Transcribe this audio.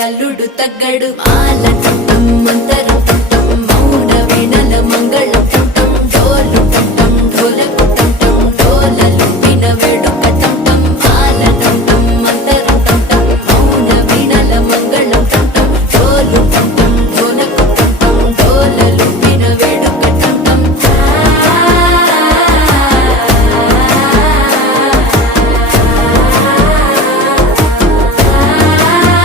అల్లుడు తగ్గడు మాల చుట్టం మంతరం చుట్టం మౌన వీణల మంగళం చుట్టం డోలు చుట్టం ఢోలకు చుట్టం డోలలు